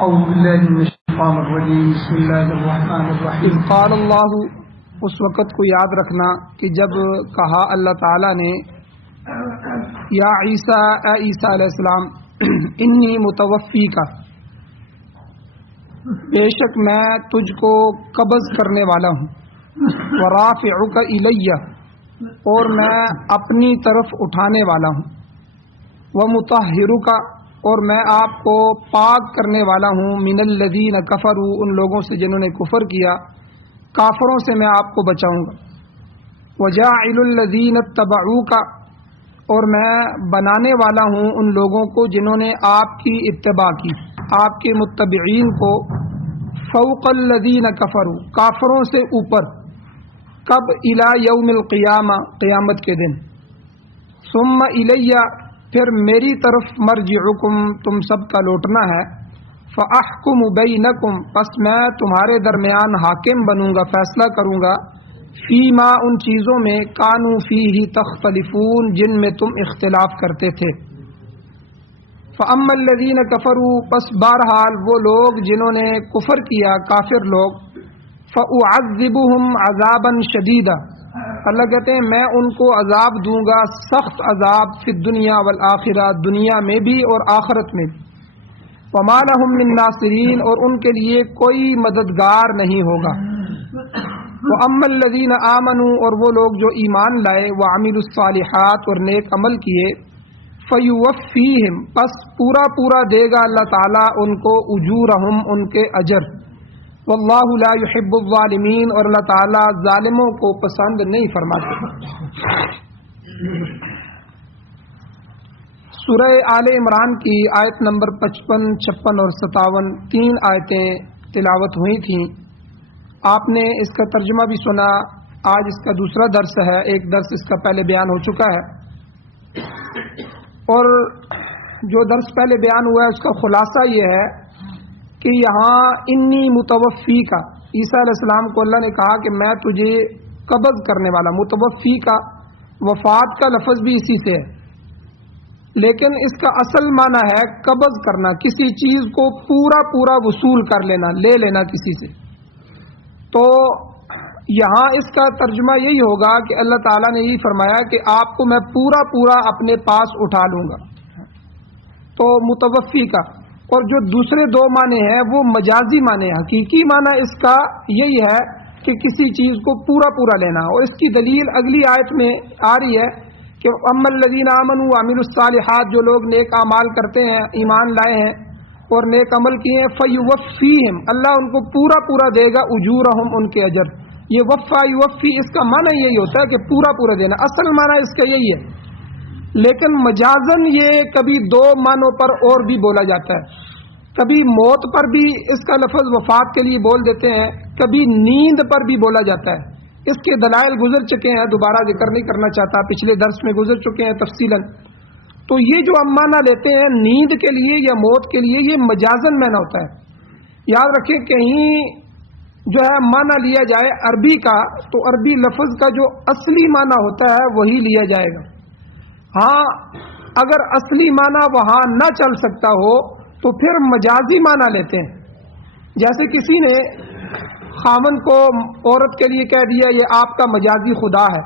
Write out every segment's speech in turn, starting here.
أعوذ بالله من الشيطان الرجيم بسم الله الرحمن الرحيم قال اللہ، اس وقت کو یاد رکھنا کہ جب کہا اللہ تعالیٰ نے یا عیسیٰ، اے عیسیٰ علیہ السلام، انی متوفی کا، بے شک میں تجھ کو قبض کرنے والا ہوں، ورافعک الیہ، اور میں اپنی طرف اٹھانے والا ہوں، ومطہرک، اور میں آپ کو پاک کرنے والا ہوں، من الذین کفروا، ان لوگوں سے جنہوں نے کفر کیا، کافروں سے میں آپ کو بچاؤں گا، وجاعل الذین اتبعوک، اور میں بنانے والا ہوں ان لوگوں کو جنہوں نے آپ کی اتباع کی، آپ کے متبعین کو، فوق الذین کفروا، کافروں سے اوپر، کب؟ الی یوم القیامہ، قیامت کے دن، ثم الیہ، پھر میری طرف، مرجعکم، تم سب کا لوٹنا ہے، فاحکم بینکم، پس میں تمہارے درمیان حاکم بنوں گا، فیصلہ کروں گا، فیما، ان چیزوں میں، کانوا فیہ تختلفون، جن میں تم اختلاف کرتے تھے، فاما الذین کفروا، پس بہرحال وہ لوگ جنہوں نے کفر کیا، کافر لوگ، فاعذبہم عذابا شدیدا، اللہ کہتے ہیں میں ان کو عذاب دوں گا، سخت عذاب، فی الدنیا والآخرہ، دنیا میں بھی اور آخرت میں بھی، وما لہم من ناصرین، اور ان کے لیے کوئی مددگار نہیں ہوگا، واما الذین آمنوا، اور وہ لوگ جو ایمان لائے، وعملوا الصالحات، اور نیک عمل کیے، فیوفیہم، پس پورا پورا دے گا اللہ تعالیٰ ان کو، اجورہم، ان کے اجر، واللہ لا يحب الظالمین، اور اللہ تعالیٰ ظالموں کو پسند نہیں فرماتے۔ سورہ آل عمران کی آیت نمبر 55، 56 اور 57، 3 آیتیں تلاوت ہوئی تھیں، آپ نے اس کا ترجمہ بھی سنا، آج اس کا دوسرا درس ہے، ایک درس اس کا پہلے بیان ہو چکا ہے، اور جو درس پہلے بیان ہوا ہے اس کا خلاصہ یہ ہے کہ یہاں انی متوفی کا، عیسیٰ علیہ السلام کو اللہ نے کہا کہ میں تجھے قبض کرنے والا، متوفی کا، وفات کا لفظ بھی اسی سے ہے، لیکن اس کا اصل معنی ہے قبض کرنا، کسی چیز کو پورا پورا وصول کر لینا، لے لینا کسی سے۔ تو یہاں اس کا ترجمہ یہی ہوگا کہ اللہ تعالیٰ نے یہی فرمایا کہ آپ کو میں پورا پورا اپنے پاس اٹھا لوں گا، تو متوفی کا۔ اور جو دوسرے دو معنی ہیں وہ مجازی معنی ہیں، حقیقی معنی اس کا یہی ہے کہ کسی چیز کو پورا پورا لینا، اور اس کی دلیل اگلی آیت میں آ رہی ہے کہ اما الذین آمنوا وعملوا الصالحات، جو لوگ نیک اعمال کرتے ہیں، ایمان لائے ہیں اور نیک عمل کیے ہیں، فیوفیہم، اللہ ان کو پورا پورا دے گا، اجورہم، ان کے اجر۔ یہ وفا یوفی، اس کا معنی یہی ہوتا ہے کہ پورا پورا دینا، اصل معنی اس کا یہی ہے، لیکن مجازن یہ کبھی دو معنوں پر اور بھی بولا جاتا ہے، کبھی موت پر بھی اس کا لفظ وفات کے لیے بول دیتے ہیں، کبھی نیند پر بھی بولا جاتا ہے۔ اس کے دلائل گزر چکے ہیں، دوبارہ ذکر نہیں کرنا چاہتا، پچھلے درس میں گزر چکے ہیں تفصیلاً۔ تو یہ جو ہم معنی لیتے ہیں نیند کے لیے یا موت کے لیے، یہ مجازن معنی ہوتا ہے۔ یاد رکھیں کہیں جو ہے معنی لیا جائے عربی کا، تو عربی لفظ کا جو اصلی معنی ہوتا ہے وہی لیا جائے گا۔ ہاں اگر اصلی معنی وہاں نہ چل سکتا ہو تو پھر مجازی معنی لیتے ہیں، جیسے کسی نے خاوند کو عورت کے لیے کہہ دیا یہ آپ کا مجازی خدا ہے۔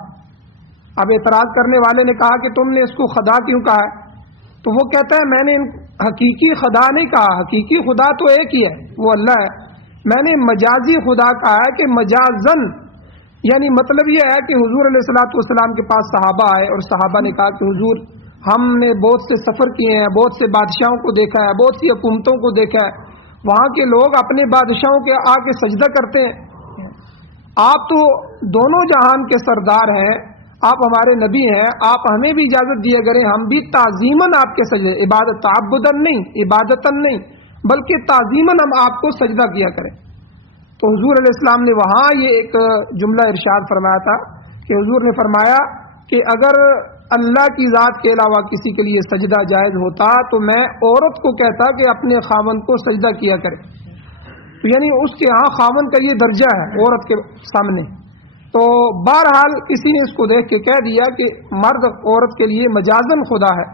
اب اعتراض کرنے والے نے کہا کہ تم نے اس کو خدا کیوں کہا ہے؟ تو وہ کہتا ہے میں نے حقیقی خدا نہیں کہا، حقیقی خدا تو ایک ہی ہے، وہ اللہ ہے، میں نے مجازی خدا کہا ہے کہ مجازن، یعنی مطلب یہ ہے کہ حضور علیہ الصلوۃ والسلام کے پاس صحابہ آئے اور صحابہ نے کہا کہ حضور ہم نے بہت سے سفر کیے ہیں، بہت سے بادشاہوں کو دیکھا ہے، بہت سی حکومتوں کو دیکھا ہے، وہاں کے لوگ اپنے بادشاہوں کے آ کے سجدہ کرتے ہیں، آپ تو دونوں جہان کے سردار ہیں، آپ ہمارے نبی ہیں، آپ ہمیں بھی اجازت دیا کریں ہم بھی تعظیماً آپ کے سجدے، عبادت تعبداً نہیں، عبادتاً نہیں، بلکہ تعظیماً ہم آپ کو سجدہ کیا کریں۔ تو حضور علیہ السلام نے وہاں یہ ایک جملہ ارشاد فرمایا تھا کہ حضور نے فرمایا کہ اگر اللہ کی ذات کے علاوہ کسی کے لیے سجدہ جائز ہوتا تو میں عورت کو کہتا کہ اپنے خاوند کو سجدہ کیا کرے، تو یعنی اس کے ہاں خاوند کا یہ درجہ ہے عورت کے سامنے۔ تو بہرحال کسی نے اس کو دیکھ کے کہہ دیا کہ مرد عورت کے لیے مجازن خدا ہے،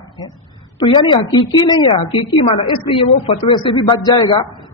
تو یعنی حقیقی نہیں ہے، حقیقی معنی، اس لیے وہ فتوے سے بھی بچ جائے گا،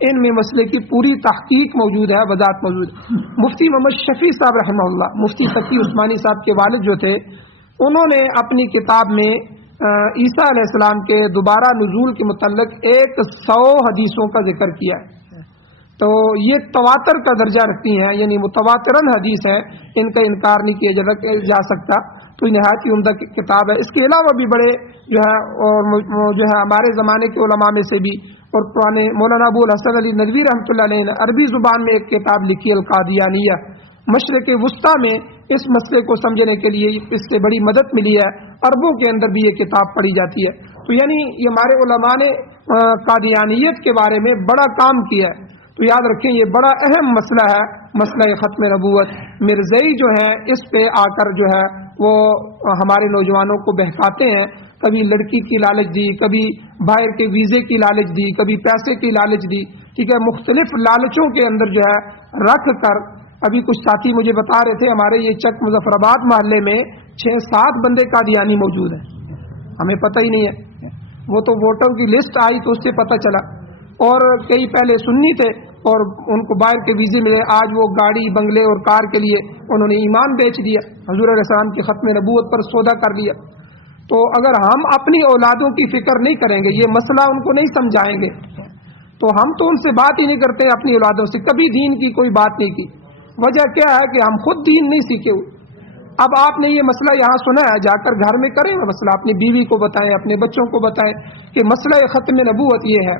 ان میں مسئلے کی پوری تحقیق موجود ہے، وضاحت موجود ہے۔ مفتی محمد شفیع صاحب رحمہ اللہ، مفتی تقی عثمانی صاحب کے والد جو تھے، انہوں نے اپنی کتاب میں عیسیٰ علیہ السلام کے دوبارہ نزول کے متعلق 100 حدیثوں کا ذکر کیا ہے۔ تو یہ تواتر کا درجہ رکھتی ہیں، یعنی متواترن حدیث ہے، ان کا انکار نہیں کیا جا سکتا۔ تو یہ نہایت ہی عمدہ کتاب ہے۔ اس کے علاوہ بھی بڑے جو ہے اور جو ہے ہمارے زمانے کے علماء میں سے بھی، اور پرانے مولانا ابو الحسن علی ندوی رحمۃ اللہ علیہ نے عربی زبان میں ایک کتاب لکھی القادیانیہ، مشرق وسطیٰ میں اس مسئلے کو سمجھنے کے لیے اس سے بڑی مدد ملی ہے، عربوں کے اندر بھی یہ کتاب پڑھی جاتی ہے۔ تو یعنی یہ ہمارے علماء نے قادیانیت کے بارے میں بڑا کام کیا ہے۔ تو یاد رکھیں یہ بڑا اہم مسئلہ ہے، مسئلہ ختم نبوت۔ مرزائی جو ہیں اس پہ آ کر جو ہے وہ ہمارے نوجوانوں کو بہکاتے ہیں، کبھی لڑکی کی لالچ دی، کبھی باہر کے ویزے کی لالچ دی، کبھی پیسے کی لالچ دی، ٹھیک ہے، مختلف لالچوں کے اندر جو ہے رکھ کر، ابھی کچھ ساتھی مجھے بتا رہے تھے ہمارے یہ چک مظفر آباد محلے میں 6-7 بندے قادیانی موجود ہیں، ہمیں پتہ ہی نہیں ہے، وہ تو ووٹر کی لسٹ آئی تو اس سے پتہ چلا، اور کئی پہلے سنی تھے اور ان کو باہر کے ویزے ملے، آج وہ گاڑی بنگلے اور کار کے لیے انہوں نے ایمان بیچ دیا، حضور علیہ السلام کی ختم نبوت پر سودا کر لیا۔ تو اگر ہم اپنی اولادوں کی فکر نہیں کریں گے، یہ مسئلہ ان کو نہیں سمجھائیں گے، تو ہم تو ان سے بات ہی نہیں کرتے اپنی اولادوں سے، کبھی دین کی کوئی بات نہیں کی۔ وجہ کیا ہے کہ ہم خود دین نہیں سیکھے ہوئے۔ اب آپ نے یہ مسئلہ یہاں سنا ہے، جا کر گھر میں کریں مسئلہ، اپنی بیوی کو بتائیں، اپنے بچوں کو بتائیں کہ مسئلہ ختم نبوت یہ ہے۔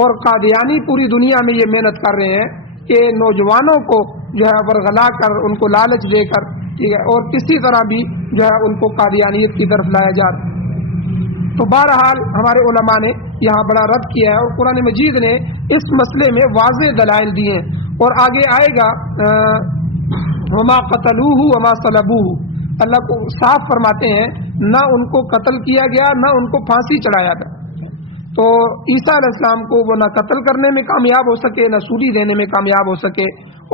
اور قادیانی پوری دنیا میں یہ محنت کر رہے ہیں کہ نوجوانوں کو جو ہے ورغلا کر، ان کو لالچ دے کر، ٹھیک ہے، اور کسی طرح بھی جو ہے ان کو قادیانیت کی طرف لایا جا رہا ہے۔ تو بہرحال ہمارے علماء نے یہاں بڑا رد کیا ہے، اور قرآن مجید نے اس مسئلے میں واضح دلائل دیے ہیں، اور آگے آئے گا وما قتلوہ وما صلبوہ، اللہ کو صاف فرماتے ہیں نہ ان کو قتل کیا گیا نہ ان کو پھانسی چڑھایا گیا۔ تو عیسیٰ علیہ السلام کو وہ نہ قتل کرنے میں کامیاب ہو سکے، نہ سولی دینے میں کامیاب ہو سکے،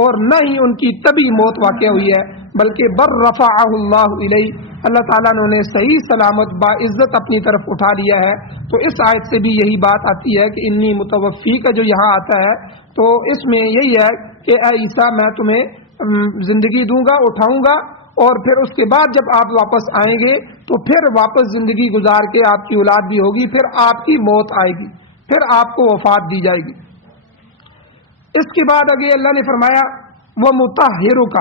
اور نہ ہی ان کی طبی موت واقع ہوئی ہے، بلکہ بر رفعہ اللہ الیہ، اللہ تعالیٰ نے انہیں صحیح سلامت باعزت اپنی طرف اٹھا لیا ہے۔ تو اس آیت سے بھی یہی بات آتی ہے کہ انی متوفی کا جو یہاں آتا ہے، تو اس میں یہی ہے کہ اے عیسیٰ میں تمہیں زندگی دوں گا، اٹھاؤں گا، اور پھر اس کے بعد جب آپ واپس آئیں گے تو پھر واپس زندگی گزار کے آپ کی اولاد بھی ہوگی، پھر آپ کی موت آئے گی، پھر آپ کو وفات دی جائے گی۔ اس کے بعد آگے اللہ نے فرمایا وَمُطَهِّرُكَ،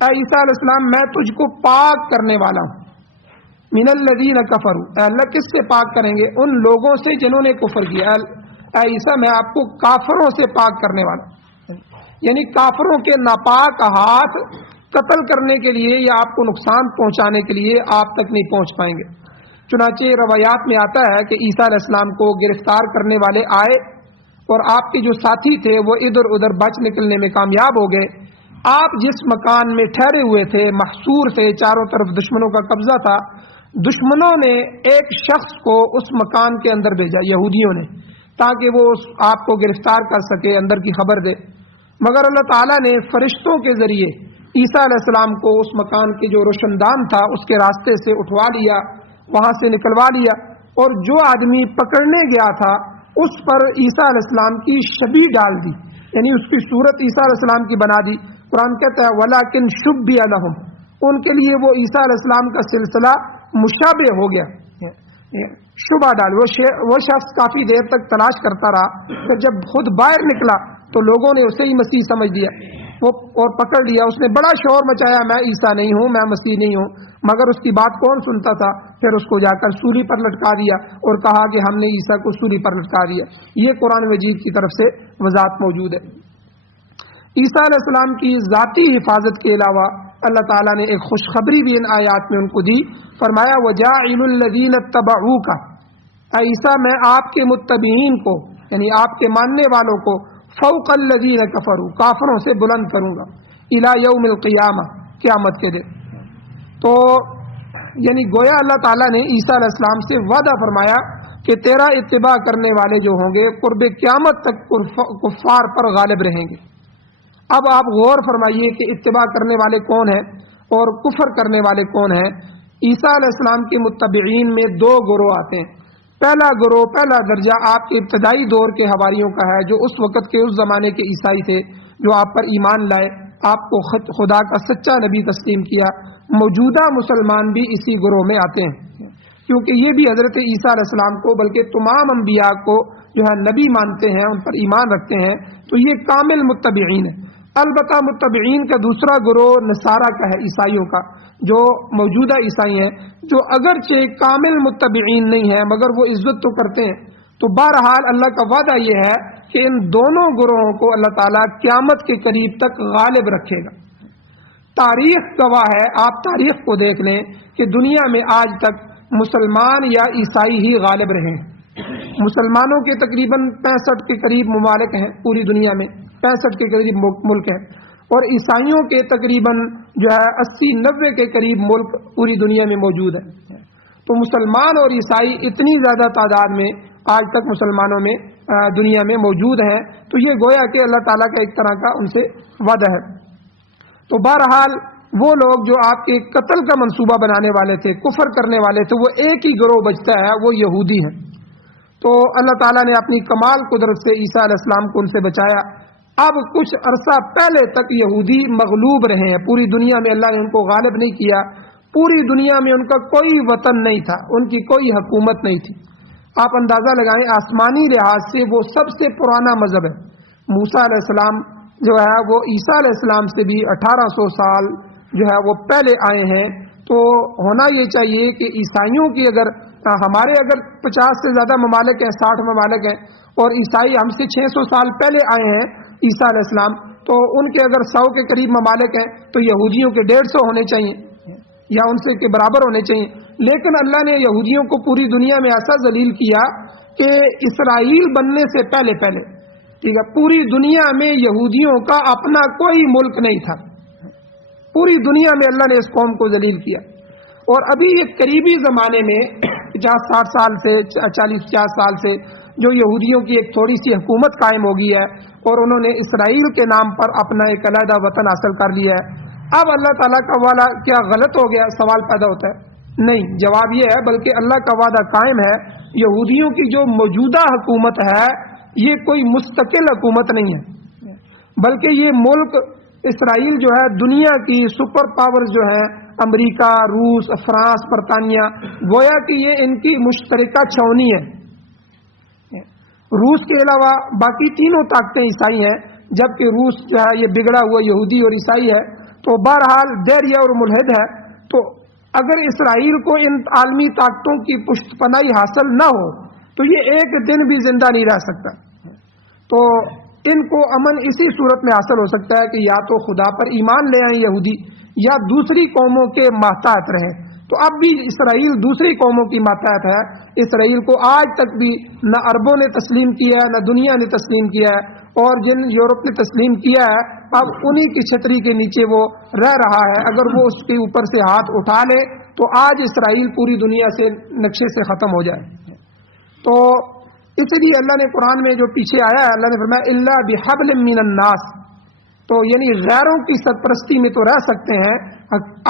اے عیسیٰ علیہ السلام میں تجھ کو پاک کرنے والا ہوں، مِنَ الَّذِينَ كَفَرُوا، اے اللہ کس سے پاک کریں گے؟ ان لوگوں سے جنہوں نے کفر کیا۔ اے عیسیٰ میں آپ کو کافروں سے پاک کرنے والا ہوں، یعنی کافروں کے ناپاک ہاتھ قتل کرنے کے لیے یا آپ کو نقصان پہنچانے کے لیے آپ تک نہیں پہنچ پائیں گے۔ چنانچہ روایات میں آتا ہے کہ عیسیٰ علیہ السلام کو گرفتار کرنے والے آئے، اور آپ کے جو ساتھی تھے وہ ادھر ادھر بچ نکلنے میں کامیاب ہو گئے۔ آپ جس مکان میں ٹھہرے ہوئے تھے محصور تھے، چاروں طرف دشمنوں کا قبضہ تھا، دشمنوں نے ایک شخص کو اس مکان کے اندر بھیجا، یہودیوں نے، تاکہ وہ آپ کو گرفتار کر سکے، اندر کی خبر دے، مگر اللہ تعالیٰ نے فرشتوں کے ذریعے عیسیٰ علیہ السلام کو اس مکان کے جو روشن دان تھا اس کے راستے سے اٹھوا لیا، وہاں سے نکلوا لیا، اور جو آدمی پکڑنے گیا تھا اس پر عیسیٰ علیہ السلام کی شبیہ ڈال دی، یعنی اس کی صورت عیسیٰ علیہ السلام کی بنا دی۔ قرآن کہتا ہے وَلَكِنْ شُبِّهَ لَهُمْ، ان کے لیے وہ عیسیٰ علیہ السلام کا سلسلہ مشابہ ہو گیا، شبہ ڈال۔ وہ شخص کافی دیر تک تلاش کرتا رہا، پھر جب خود باہر نکلا تو لوگوں نے اسے ہی مسیح سمجھ لیا اور پکڑ لیا۔ اس نے بڑا شور مچایا میں عیسیٰ نہیں ہوں، میں مسیح نہیں ہوں، مگر اس کی بات کون سنتا تھا؟ پھر اس کو جا کر سولی پر لٹکا دیا اور کہا کہ ہم نے عیسیٰ کو سولی پر لٹکا دیا۔ یہ قرآن مجید کی طرف سے وضاحت موجود ہے۔ عیسیٰ علیہ السلام کی ذاتی حفاظت کے علاوہ اللہ تعالیٰ نے ایک خوشخبری بھی ان آیات میں ان کو دی، فرمایا وَجَاعِلُ الَّذِينَ اتَّبَعُوكَ، اے عیسیٰ میں آپ کے متبعین کو، یعنی آپ کے ماننے والوں کو، فوق الذین کفروا، کافروں سے بلند کروں گا، الی یوم القیامہ، قیامت کے دن۔ تو یعنی گویا اللہ تعالیٰ نے عیسیٰ علیہ السلام سے وعدہ فرمایا کہ تیرا اتباع کرنے والے جو ہوں گے قرب قیامت تک کفار پر غالب رہیں گے۔ اب آپ غور فرمائیے کہ اتباع کرنے والے کون ہیں اور کفر کرنے والے کون ہیں۔ عیسیٰ علیہ السلام کے متبعین میں 2 گروہ آتے ہیں، پہلا گروہ پہلا درجہ آپ کے ابتدائی دور کے حواریوں کا ہے، جو اس وقت کے اس زمانے کے عیسائی تھے، جو آپ پر ایمان لائے، آپ کو خدا کا سچا نبی تسلیم کیا۔ موجودہ مسلمان بھی اسی گروہ میں آتے ہیں، کیونکہ یہ بھی حضرت عیسیٰ علیہ السلام کو بلکہ تمام انبیاء کو جو ہے نبی مانتے ہیں، ان پر ایمان رکھتے ہیں، تو یہ کامل متبعین ہے۔ البتہ متبعین کا دوسرا گروہ نصارہ کا ہے، عیسائیوں کا، جو موجودہ عیسائی ہیں، جو اگرچہ کامل متبعین نہیں ہیں مگر وہ عزت تو کرتے ہیں۔ تو بہرحال اللہ کا وعدہ یہ ہے کہ ان دونوں گروہوں کو اللہ تعالیٰ قیامت کے قریب تک غالب رکھے گا۔ تاریخ گواہ ہے، آپ تاریخ کو دیکھ لیں کہ دنیا میں آج تک مسلمان یا عیسائی ہی غالب رہے ہیں۔ مسلمانوں کے تقریباً 65 کے قریب ممالک ہیں پوری دنیا میں، 65 کے قریب ملک ہیں، اور عیسائیوں کے تقریباً جو ہے 80-90 کے قریب ملک پوری دنیا میں موجود ہیں۔ تو مسلمان اور عیسائی اتنی زیادہ تعداد میں آج تک مسلمانوں میں دنیا میں موجود ہیں، تو یہ گویا کہ اللہ تعالیٰ کا ایک طرح کا ان سے وعدہ ہے۔ تو بہرحال وہ لوگ جو آپ کے قتل کا منصوبہ بنانے والے تھے، کفر کرنے والے تھے، وہ ایک ہی گروہ بچتا ہے، وہ یہودی ہیں۔ تو اللہ تعالیٰ نے اپنی کمال قدرت سے عیسیٰ علیہ السلام کو ان سے بچایا۔ اب کچھ عرصہ پہلے تک یہودی مغلوب رہے ہیں، پوری دنیا میں اللہ نے ان کو غالب نہیں کیا، پوری دنیا میں ان کا کوئی وطن نہیں تھا، ان کی کوئی حکومت نہیں تھی۔ آپ اندازہ لگائیں، آسمانی لحاظ سے وہ سب سے پرانا مذہب ہے۔ موسیٰ علیہ السلام جو ہے وہ عیسیٰ علیہ السلام سے بھی 1800 سال جو ہے وہ پہلے آئے ہیں۔ تو ہونا یہ چاہیے کہ عیسائیوں کی اگر ہمارے 50 سے زیادہ ممالک ہیں، 60 ممالک ہیں، اور عیسائی ہم سے 600 سال پہلے آئے ہیں عیسیٰ علیہ السلام، تو ان کے اگر 100 کے قریب ممالک ہیں تو یہودیوں کے 150 ہونے چاہیے یا ان سے کے برابر ہونے چاہیے۔ لیکن اللہ نے یہودیوں کو پوری دنیا میں ایسا ذلیل کیا کہ اسرائیل بننے سے پہلے ٹھیک ہے، پوری دنیا میں یہودیوں کا اپنا کوئی ملک نہیں تھا، پوری دنیا میں اللہ نے اس قوم کو ذلیل کیا۔ اور ابھی ایک قریبی زمانے میں 50-60 سال سے 40-50 سال سے جو یہودیوں کی ایک تھوڑی سی حکومت قائم ہو گئی ہے، اور انہوں نے اسرائیل کے نام پر اپنا ایک علیحدہ وطن حاصل کر لیا ہے۔ اب اللہ تعالیٰ کا وعدہ کیا غلط ہو گیا؟ سوال پیدا ہوتا ہے۔ نہیں، جواب یہ ہے بلکہ اللہ کا وعدہ قائم ہے۔ یہودیوں کی جو موجودہ حکومت ہے یہ کوئی مستقل حکومت نہیں ہے، بلکہ یہ ملک اسرائیل جو ہے دنیا کی سپر پاورز جو ہیں، امریکہ، روس، فرانس، برطانیہ، گویا کہ یہ ان کی مشترکہ چھاونی ہے۔ روس کے علاوہ باقی تینوں طاقتیں عیسائی ہیں، جبکہ روس جو ہے یہ بگڑا ہوا یہودی اور عیسائی ہے، تو بہرحال دہریہ اور ملحد ہے۔ تو اگر اسرائیل کو ان عالمی طاقتوں کی پشت پناہی حاصل نہ ہو تو یہ ایک دن بھی زندہ نہیں رہ سکتا۔ تو ان کو امن اسی صورت میں حاصل ہو سکتا ہے کہ یا تو خدا پر ایمان لے آئیں یہودی، یا دوسری قوموں کے ماتحت رہیں۔ تو اب بھی اسرائیل دوسری قوموں کی ماتحت ہے۔ اسرائیل کو آج تک بھی نہ عربوں نے تسلیم کیا ہے، نہ دنیا نے تسلیم کیا ہے، اور جن یورپ نے تسلیم کیا ہے اب انہی کی چھتری کے نیچے وہ رہ رہا ہے۔ اگر وہ اس کے اوپر سے ہاتھ اٹھا لے تو آج اسرائیل پوری دنیا سے نقشے سے ختم ہو جائے۔ تو اس لیے اللہ نے قرآن میں جو پیچھے آیا ہے، اللہ نے فرمایا الا بحبل من الناس، تو یعنی غیروں کی سرپرستی میں تو رہ سکتے ہیں،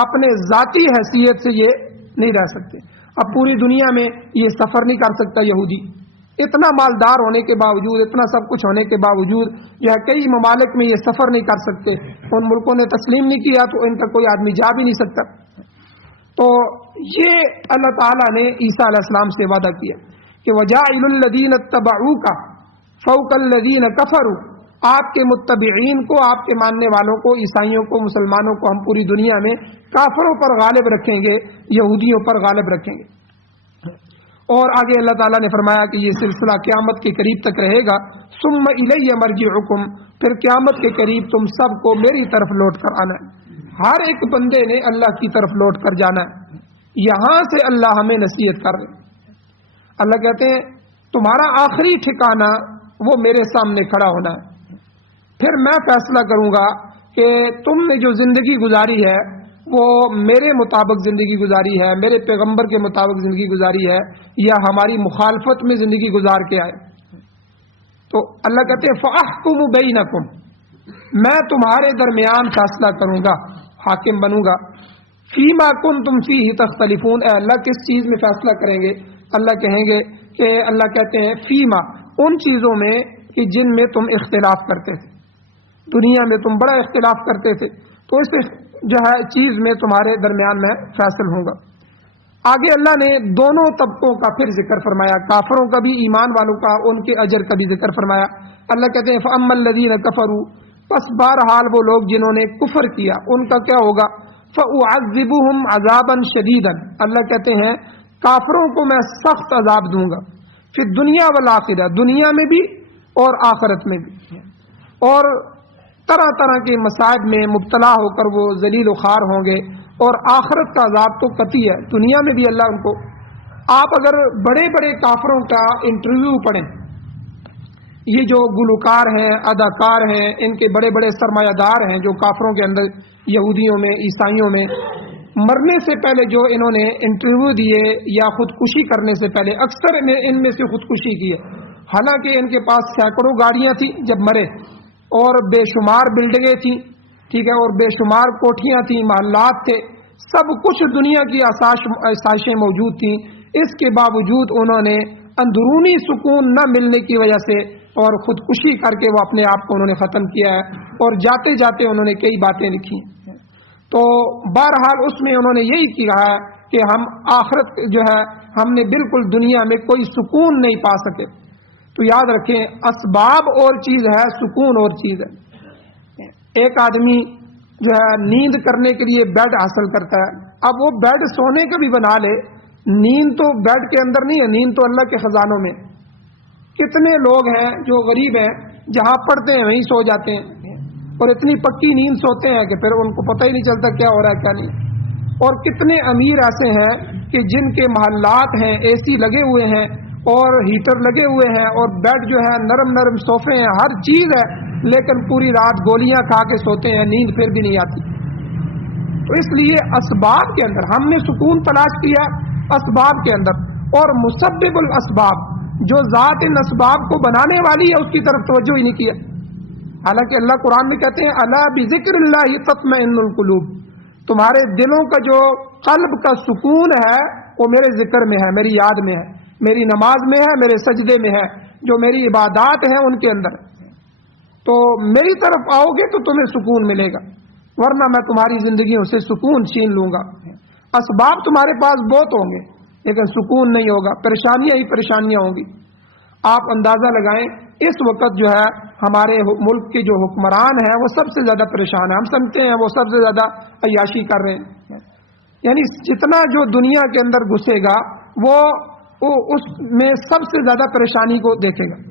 اپنے ذاتی حیثیت سے یہ نہیں رہ سکتے۔ اب پوری دنیا میں یہ سفر نہیں کر سکتا یہودی، اتنا مالدار ہونے کے باوجود، اتنا سب کچھ ہونے کے باوجود جو ہے کئی ممالک میں یہ سفر نہیں کر سکتے۔ ان ملکوں نے تسلیم نہیں کیا تو ان کا کوئی آدمی جا بھی نہیں سکتا۔ تو یہ اللہ تعالیٰ نے عیسیٰ علیہ السلام سے وعدہ کیا کہ وَجَاعِلُ الَّذِينَ اتَّبَعُوكَ فَوْقَ الَّذِينَ كَفَرُوا، آپ کے متبعین کو، آپ کے ماننے والوں کو، عیسائیوں کو، مسلمانوں کو ہم پوری دنیا میں کافروں پر غالب رکھیں گے، یہودیوں پر غالب رکھیں گے۔ اور آگے اللہ تعالیٰ نے فرمایا کہ یہ سلسلہ قیامت کے قریب تک رہے گا۔ ثم الی مرجعکم، پھر قیامت کے قریب تم سب کو میری طرف لوٹ کر آنا ہے۔ ہر ایک بندے نے اللہ کی طرف لوٹ کر جانا ہے۔ یہاں سے اللہ ہمیں نصیحت کر رہے ہیں۔ اللہ کہتے ہیں تمہارا آخری ٹھکانہ وہ میرے سامنے کھڑا ہونا ہے، پھر میں فیصلہ کروں گا کہ تم نے جو زندگی گزاری ہے وہ میرے مطابق زندگی گزاری ہے، میرے پیغمبر کے مطابق زندگی گزاری ہے، یا ہماری مخالفت میں زندگی گزار کے آئے۔ تو اللہ کہتے ہیں فَأَحْكُمُ بَيْنَكُمْ، میں تمہارے درمیان فیصلہ کروں گا، حاکم بنوں گا۔ فِيمَا كُنْتُمْ فِيهِ تَخْتَلِفُونَ، اے اللہ کس چیز میں فیصلہ کریں گے؟ اللہ کہیں گے کہ اللہ کہتے ہیں فیما، ان چیزوں میں کہ جن میں تم اختلاف کرتے تھے، دنیا میں تم بڑا اختلاف کرتے تھے، تو اس جو ہے چیز میں تمہارے درمیان میں فیصل ہوں گا۔ آگے اللہ نے دونوں طبقوں کا پھر ذکر فرمایا، کافروں کا بھی، ایمان والوں کا، ان کے اجر کا بھی ذکر فرمایا۔ اللہ کہتے ہیں فَأَمَّا الَّذِينَ كَفَرُوا، پس بہرحال وہ لوگ جنہوں نے کفر کیا ان کا کیا ہوگا، فَأُعَذِّبُهُمْ عَذَابًا شَدِيدًا، اللہ کہتے ہیں کافروں کو میں سخت عذاب دوں گا، فی الدنیا والآخرہ، دنیا میں بھی اور آخرت میں بھی، اور طرح طرح کے مصائب میں مبتلا ہو کر وہ ذلیل و خوار ہوں گے، اور آخرت کا عذاب تو قطعی ہے، دنیا میں بھی اللہ ان کو۔ آپ اگر بڑے بڑے کافروں کا انٹرویو پڑھیں، یہ جو گلوکار ہیں، اداکار ہیں، ان کے بڑے بڑے سرمایہ دار ہیں جو کافروں کے اندر، یہودیوں میں، عیسائیوں میں، مرنے سے پہلے جو انہوں نے انٹرویو دیے یا خودکشی کرنے سے پہلے، اکثر ان میں سے خودکشی کی ہے، حالانکہ ان کے پاس سینکڑوں گاڑیاں تھیں جب مرے، اور بے شمار بلڈنگیں تھیں، ٹھیک ہے، اور بے شمار کوٹھیاں تھیں، محلات تھے، سب کچھ دنیا کی آسائشیں موجود تھیں، اس کے باوجود انہوں نے اندرونی سکون نہ ملنے کی وجہ سے اور خودکشی کر کے وہ اپنے آپ کو انہوں نے ختم کیا ہے، اور جاتے جاتے انہوں نے کئی باتیں لکھی۔ تو بہرحال اس میں انہوں نے یہی کہا ہے کہ ہم آخرت جو ہے ہم نے بالکل دنیا میں کوئی سکون نہیں پا سکے۔ تو یاد رکھیں، اسباب اور چیز ہے، سکون اور چیز ہے۔ ایک آدمی جو ہے نیند کرنے کے لیے بیڈ حاصل کرتا ہے، اب وہ بیڈ سونے کا بھی بنا لے، نیند تو بیڈ کے اندر نہیں ہے، نیند تو اللہ کے خزانوں میں۔ کتنے لوگ ہیں جو غریب ہیں، جہاں پڑھتے ہیں وہیں سو جاتے ہیں، اور اتنی پکی نیند سوتے ہیں کہ پھر ان کو پتہ ہی نہیں چلتا کیا ہو رہا ہے کیا نہیں۔ اور کتنے امیر ایسے ہیں کہ جن کے محلات ہیں، اے سی لگے ہوئے ہیں اور ہیٹر لگے ہوئے ہیں، اور بیڈ جو ہے نرم نرم صوفے ہیں، ہر چیز ہے، لیکن پوری رات گولیاں کھا کے سوتے ہیں، نیند پھر بھی نہیں آتی۔ تو اس لیے اسباب کے اندر ہم نے سکون تلاش کیا، اسباب کے اندر، اور مسبب الاسباب جو ذات ان اسباب کو بنانے والی ہے اس کی طرف توجہ ہی نہیں کیا۔ حالانکہ اللہ قرآن میں کہتے ہیں الا بذکر اللہ تطمئن القلوب، تمہارے دلوں کا جو قلب کا سکون ہے وہ میرے ذکر میں ہے، میری یاد میں ہے، میری نماز میں ہے، میرے سجدے میں ہے، جو میری عبادات ہیں ان کے اندر۔ تو میری طرف آؤ گے تو تمہیں سکون ملے گا، ورنہ میں تمہاری زندگیوں سے سکون چھین لوں گا۔ اسباب تمہارے پاس بہت ہوں گے لیکن سکون نہیں ہوگا، پریشانیاں ہی پریشانیاں ہوں گی۔ آپ اندازہ لگائیں، اس وقت جو ہے ہمارے ملک کے جو حکمران ہیں وہ سب سے زیادہ پریشان ہیں، ہم سمجھتے ہیں وہ سب سے زیادہ عیاشی کر رہے ہیں، یعنی جتنا جو دنیا کے اندر گھسے گا وہ اس میں سب سے زیادہ پریشانی کو دیکھے گا،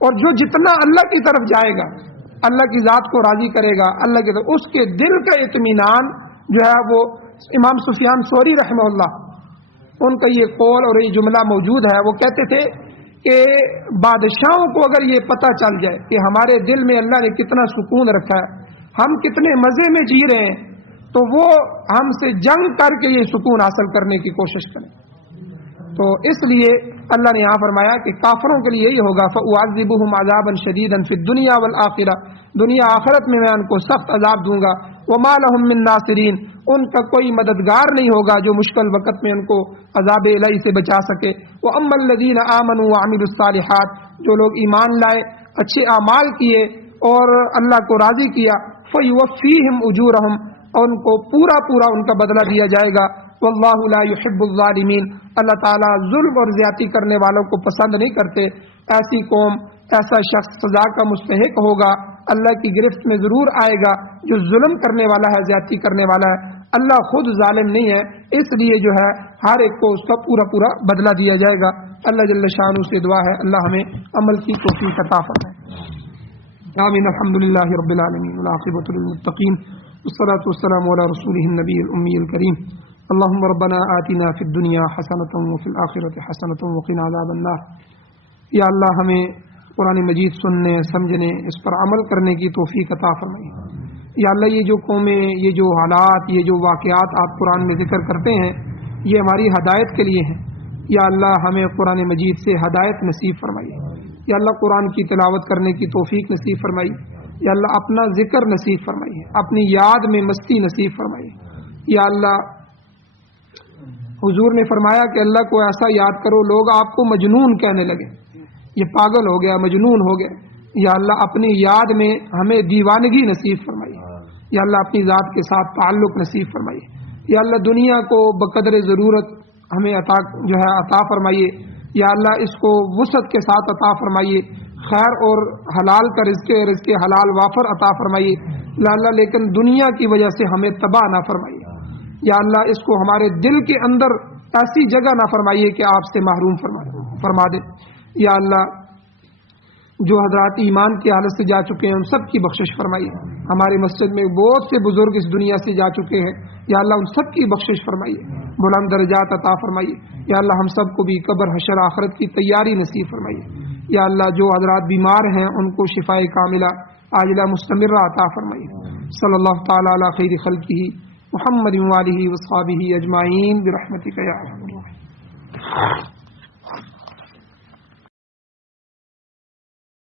اور جو جتنا اللہ کی طرف جائے گا، اللہ کی ذات کو راضی کرے گا، اللہ کی طرف، اس کے دل کا اطمینان جو ہے وہ، امام سفیان ثوری رحمہ اللہ، ان کا یہ قول اور یہ جملہ موجود ہے، وہ کہتے تھے کہ بادشاہوں کو اگر یہ پتہ چل جائے کہ ہمارے دل میں اللہ نے کتنا سکون رکھا ہے، ہم کتنے مزے میں جی رہے ہیں، تو وہ ہم سے جنگ کر کے یہ سکون حاصل کرنے کی کوشش کریں۔ تو اس لیے اللہ نے یہاں فرمایا کہ کافروں کے لیے یہی ہوگا فَأُعَذِّبُهُمْ عَذَابًا شَدِيدًا فِي الدُّنْيَا وَالْآخِرَةِ، دنیا آخرت میں میں ان کو سخت عذاب دوں گا، وَمَا لَهُم مِّن نَاصِرِينَ، ان کا کوئی مددگار نہیں ہوگا جو مشکل وقت میں ان کو عذاب الہی سے بچا سکے۔ وَأَمَّا الَّذِينَ آمَنُوا وَعَمِلُوا الصَّالِحَاتِ، جو لوگ ایمان لائے، اچھے اعمال کیے اور اللہ کو راضی کیا، فَيُوَفِّيهِمْ أُجُورَهُمْ، اور ان کو پورا پورا ان کا بدلہ دیا جائے گا۔ واللہ لا يحب الظالمین، اللہ تعالیٰ ظلم اور زیادتی کرنے والوں کو پسند نہیں کرتے۔ ایسی قوم، ایسا شخص سزا کا مستحق ہوگا، اللہ کی گرفت میں ضرور آئے گا جو ظلم کرنے والا ہے، زیادتی کرنے والا ہے۔ اللہ خود ظالم نہیں ہے، اس لیے جو ہے ہر ایک کو اس کا پورا پورا بدلہ دیا جائے گا۔ اللہ جل شانہ سے دعا ہے اللہ ہمیں عمل کی توفیق عطا فرمائے۔ آمین۔ الحمدللہ رب العالمین، والعاقبۃ للمتقین، والصلاۃ والسلام علی رسولہ النبی الأمی الکریم۔ اللهم ربنا آتنا في الدنيا حسنة وفي الآخرة حسنة وقنا عذاب النار۔ یا اللہ ہمیں قرآن مجید سننے، سمجھنے، اس پر عمل کرنے کی توفیق عطا فرمائے۔ یا اللہ یہ جو قومیں، یہ جو حالات، یہ جو واقعات آپ قرآن میں ذکر کرتے ہیں، یہ ہماری ہدایت کے لیے ہیں۔ یا اللہ ہمیں قرآن مجید سے ہدایت نصیب فرمائیے۔ یا اللہ قرآن کی تلاوت کرنے کی توفیق نصیب فرمائیے۔ یا اللہ اپنا ذکر نصیب فرمائیے، اپنی یاد میں مستی نصیب فرمائیے۔ یا اللہ حضور نے فرمایا کہ اللہ کو ایسا یاد کرو لوگ آپ کو مجنون کہنے لگے، یہ پاگل ہو گیا، مجنون ہو گیا۔ یا اللہ اپنی یاد میں ہمیں دیوانگی نصیب فرمائیے، یا اللہ اپنی ذات کے ساتھ تعلق نصیب فرمائیے، یا اللہ دنیا کو بقدر ضرورت ہمیں عطا فرمائیے، یا اللہ اس کو وسعت کے ساتھ عطا فرمائیے، خیر اور حلال کا رزق حلال وافر عطا فرمائیے یا اللہ، لیکن دنیا کی وجہ سے ہمیں تباہ نہ فرمائیے۔ یا اللہ اس کو ہمارے دل کے اندر ایسی جگہ نہ فرمائیے کہ آپ سے محروم فرما دے۔ یا اللہ جو حضرات ایمان کی حالت سے جا چکے ہیں ان سب کی بخشش فرمائیے۔ ہماری مسجد میں بہت سے بزرگ اس دنیا سے جا چکے ہیں، یا اللہ ان سب کی بخشش فرمائیے، بلند درجات عطا فرمائیے۔ یا اللہ ہم سب کو بھی قبر حشر آخرت کی تیاری نصیب فرمائیے۔ یا اللہ جو حضرات بیمار ہیں ان کو شفاء کاملہ عاجلہ مستمرہ عطا فرمائیے۔ صلی اللہ تعالی علی خیر خلقہ محمد وآلہ وصحبہ اجمعین برحمتک یا ارحم الراحمین۔